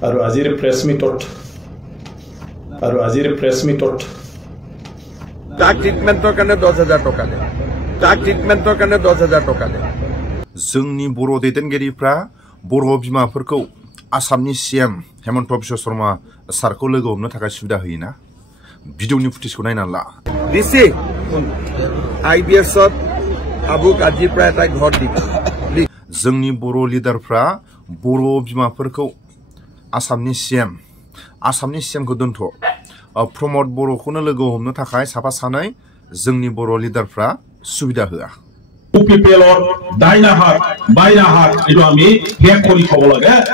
আৰু আজিৰ প্ৰেছ মিটত তাক ট্ৰিটমেণ্টৰ কাৰণে 10,000 টকা দে जोंनि बर' दैदेनगिरिफ्रा बर' बिमाफोरखौ आसामनि सीएम हेमन्त बिश्व शर्मा सारखौ लोगो हमनो थाखाय सुबिदा होयोना भिडिअनि फुटेजखौ नायना ला दिसि आईबीएसत आबुक आजिर प्राय ताई घर दिबि जोंनि बर' लिडारफ्रा बर' बिमाफोरखौ आसामनि सीएमखौ दोनथ' प्रमद बर'खौनो लोगो हमनो थाखाय साफा सानै जोंनि बर' लिडारफ्रा सुबिदा होआ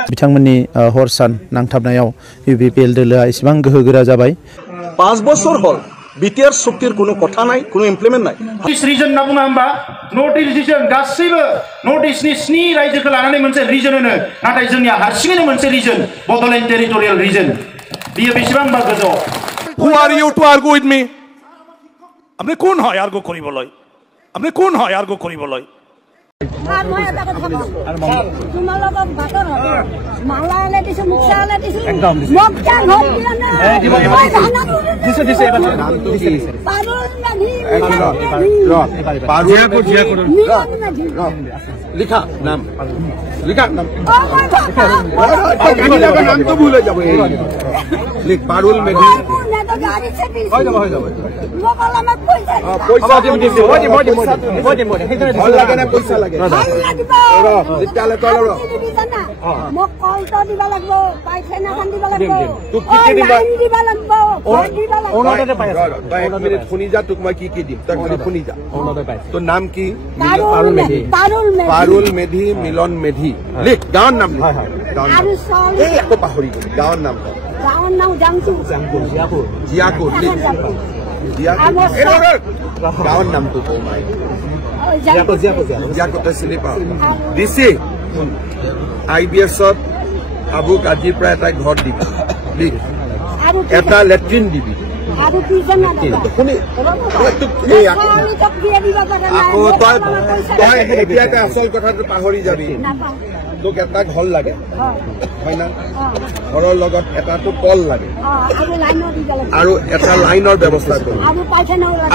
बिथांमोननि हर सान नांथाबनायाव इउपिपिएल दोलोआ इसेबां गोहोगोरा जाबाय 5 বছর হল বিটিআর শক্তির কোনো কথা নাই কোনো ইমপ্লিমেন্ট নাই রিজন না বুङा होमबा नर्थ इस्ट रिजन गासैबो नर्थ इस्टनि 7 रायजोखौ लानानै मोनसे रिजन होनो नाथाय जोंनिया हारसिङैनो मोनसे रिजन बड'लेण्ड टेरिटरियेल रिजन बियो बेसेबांबा गोजौ Who are you to argue with me? আপনি কোন হয় আর্গু কৰিবলৈ লিখা নাম তো ভুলে যাব লিখ পারুল মেধি পয়সা দিম ভাল লাগে না পয়সা লাগে তেতিয়ালে তই ৰ মোক কলটো দিবা লাগবো পাইখানা খান দিবা লাগবো তোক কি দিবা লাগবো ওনতে পাই আছে মিনিট শুনি যা তোক মই কি দিম তই খালি শুনি যা ওনতে পাই তোৰ নাম কি পাৰুল মেধি মিলন মেধি লিখ গাঁৱৰ নাম লিখ এই একো পাহৰি গলি গাঁৱৰ নাম জিয়াকুৰ গাঁৱৰ নামটো কওঁ মই জিয়াকুৰ চিনি পাওঁ দিছি আইবিএছত আবুক আজিৰ প্ৰায় তাই ঘৰ দিবি লিখ এটা লেট্ৰিন দিবি আচল কথাটো পাহৰি যাবি তোক এটা ঘৰ লাগে হয় না ঘৰৰ লগত এটাটো কল লাগে আৰু এটা লাইনৰ ব্যৱস্থা কৰি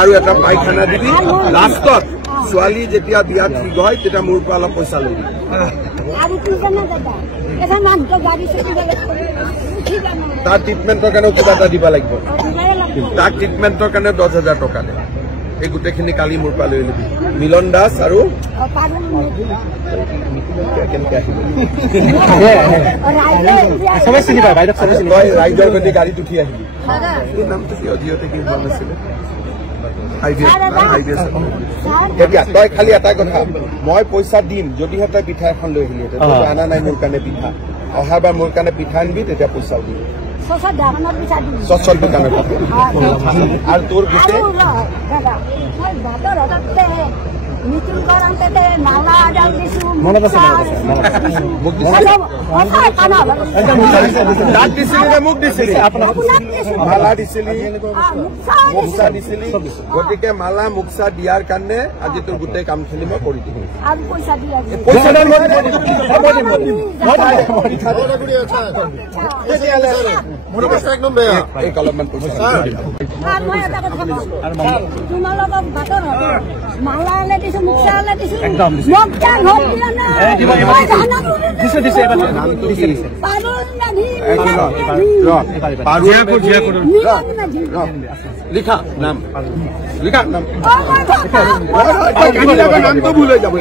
আৰু এটা পায়খানা দিবি লাষ্টত ছোৱালী যেতিয়া বিয়া ঠিক হয় তেতিয়া মোৰ পৰা অলপ পইচা লৈ দিবি তাৰ ট্ৰিটমেণ্টৰ কাৰণে কিবা এটা দিব লাগিব তাক ট্ৰিটমেণ্টৰ কাৰণে 10,000 টকা দে এই গোটেইখিনি কালি মোৰ পৰা লৈ ল'বি মিলন দাস আৰু ৰাইজৰ গতি গাড়ীত উঠি আহিবি তোৰ নামটো কি অধিকতে কি হোৱা নাছিলে এতিয়া তই খালি এটা কথা মই পইচা দিম যদিহে তই পিঠা এখন লৈ আহিলি আনা নাই মোৰ কাৰণে পিঠা অহাবাৰ মোৰ কাৰণে পিঠা আনিবি তেতিয়া পইচাও দিবি সচল দোকানত আৰু তোৰ গোটেই মনত আছে দাঁত দিছিলি নে মোক দিছিলি মালা দিছিলি মুক্সা দিছিলি গতিকে মালা মুক্সা দিয়াৰ কাৰণে আজি তোৰ গোটেই কামখিনি মই কৰি দিম লিখা নাম নামটো ভুলে যাব